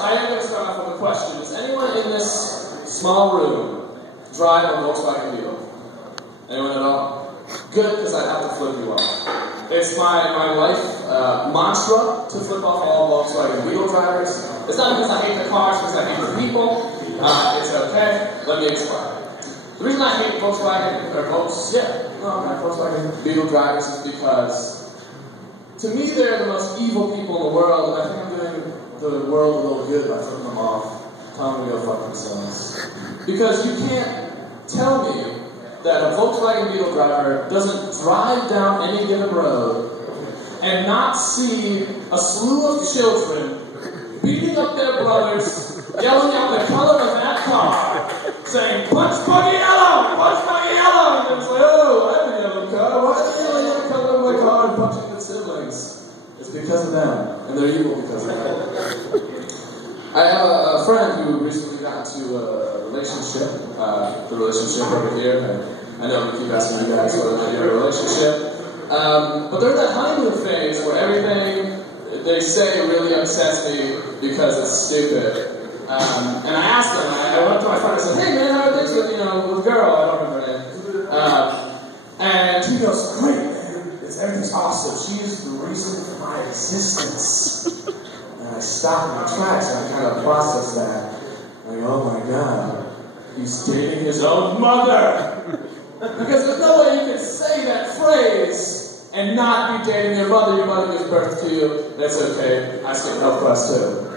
I am going to start off with a question. Does anyone in this small room drive a Volkswagen Beetle? Anyone at all? Good, because I'd have to flip you off. It's my life mantra to flip off all Volkswagen Beetle drivers. It's not because I hate the cars, because I hate the people. It's okay. Let me explain. The reason I hate Volkswagen Beetle drivers is because, to me, they're the most evil people in the world, and I think I'm doing the world a little good by flipping them off, telling them to go fuck themselves. Because you can't tell me that a Volkswagen Beetle driver doesn't drive down any given road and not see a slew of children beating up their brothers, yelling out the color of that car, saying, punch buggy yellow, punch buggy yellow, and it's like, oh, I have a yellow car, why are they yelling at the color of my car and punching their siblings? It's because of them, and they're evil because of them. I have a friend who recently got into a relationship, the relationship over here, and I know we keep asking you guys whether you're in a relationship, but they're in that honeymoon phase where everything they say really upsets me because it's stupid. And I asked them, I went up to my friend and said, hey man, how are things with a girl, I don't remember her name. And he goes, great man, everything's awesome, she's the reason for my existence. And I stopped in my tracks and I kind of processed that. I go, oh my god, he's dating his own mother. Because there's no way you can say that phrase and not be dating your mother. Your mother gives birth to you. That's okay. I skip health class too.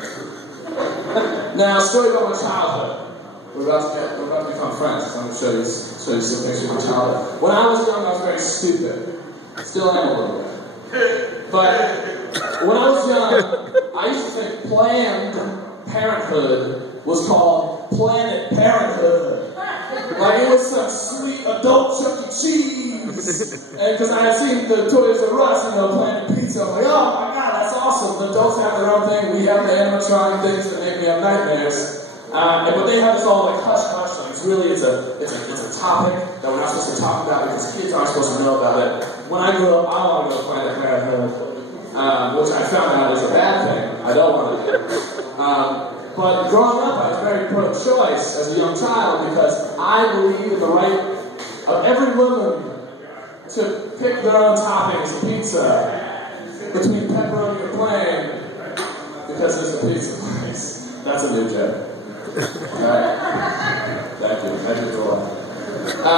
Now, a story about my childhood. We're about to become friends. So I'm going to show you some pictures of my childhood. When I was young, I was very stupid. Still am a little bit. But when I was young, I used to think Planned Parenthood was called Planet Parenthood. Like it was some sweet adult Chuck E. Cheese. And because I had seen the Toys R Us, Planet Pizza, I'm like, oh my god, that's awesome. The adults have their own thing, we have the animatronic things that make me have nightmares. But they have this all like hush hush, like it's a topic that we're not supposed to talk about because kids aren't supposed to know about it. When I grew up, I want to go Planet Parenthood, which I found out is a bad thing. I don't want to do. But growing up, I was very pro-choice as a young child because I believe in the right of every woman to pick their own toppings of pizza between pepperoni and plain because there's a pizza place. That's a new joke. Alright? Thank you for that.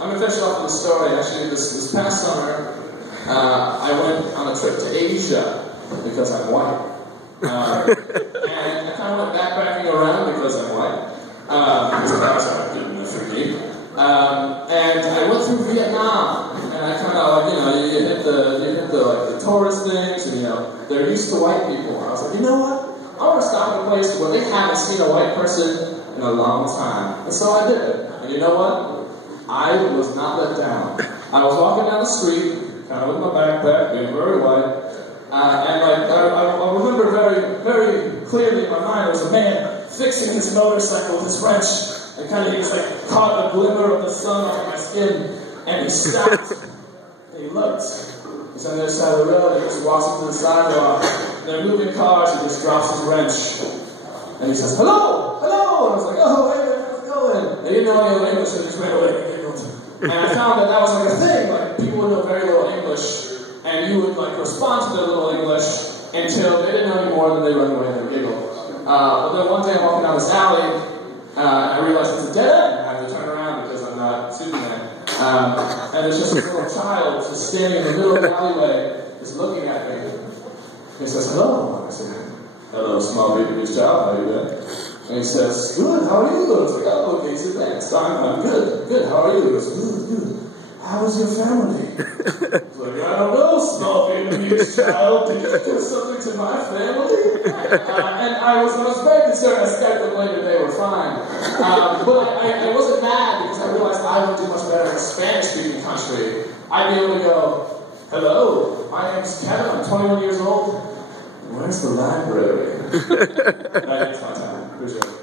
I'm going to finish off with a story. Actually, this past summer, I went on a trip to Asia because I'm white. And I kind of went backpacking around because I'm white. So that was good enough for me. And I went through Vietnam, and I kind of you hit the tourist things, and they're used to white people. I was like, you know what? I want to stop at a place where they haven't seen a white person in a long time. And so I did it. And you know what? I was not let down. I was walking down the street, kind of with my backpack, being very white. I remember very, very clearly in my mind, there was a man fixing his motorcycle with his wrench, and he was caught a glimmer of the sun on my skin, and he stopped, and he looked. He's on the other side of the road, and he just walks up to the sidewalk, and they're moving cars, and he just drops his wrench, and he says, hello, hello, and I was like, oh, hey, how's it going? They didn't know any other English, so they just ran away and giggled. And I found that was a thing, people would know very little English, and you would respond to their little English until they didn't know any more than they run away and giggle. But then one day I'm walking down this alley, and I realized it's a dead end. I have to turn around because I'm not Superman. And there's just a little child just standing in the middle of the alleyway, just looking at me. He says, hello. I said, hello, small Vietnamese child, how are you doing? And he says, good, how are you? I was like, oh, okay, so thanks. I'm good, how are you? He goes, good. How was your family? He's like, I don't know, small Vietnamese child. Did you do something to my family? And I was very concerned. I Skyped them later. They were fine. But I wasn't mad because I realized I would do much better in a Spanish-speaking country. I'd be able to go, hello, my name's Kevin. I'm 21 years old. Where's the library? It's my time. Appreciate it.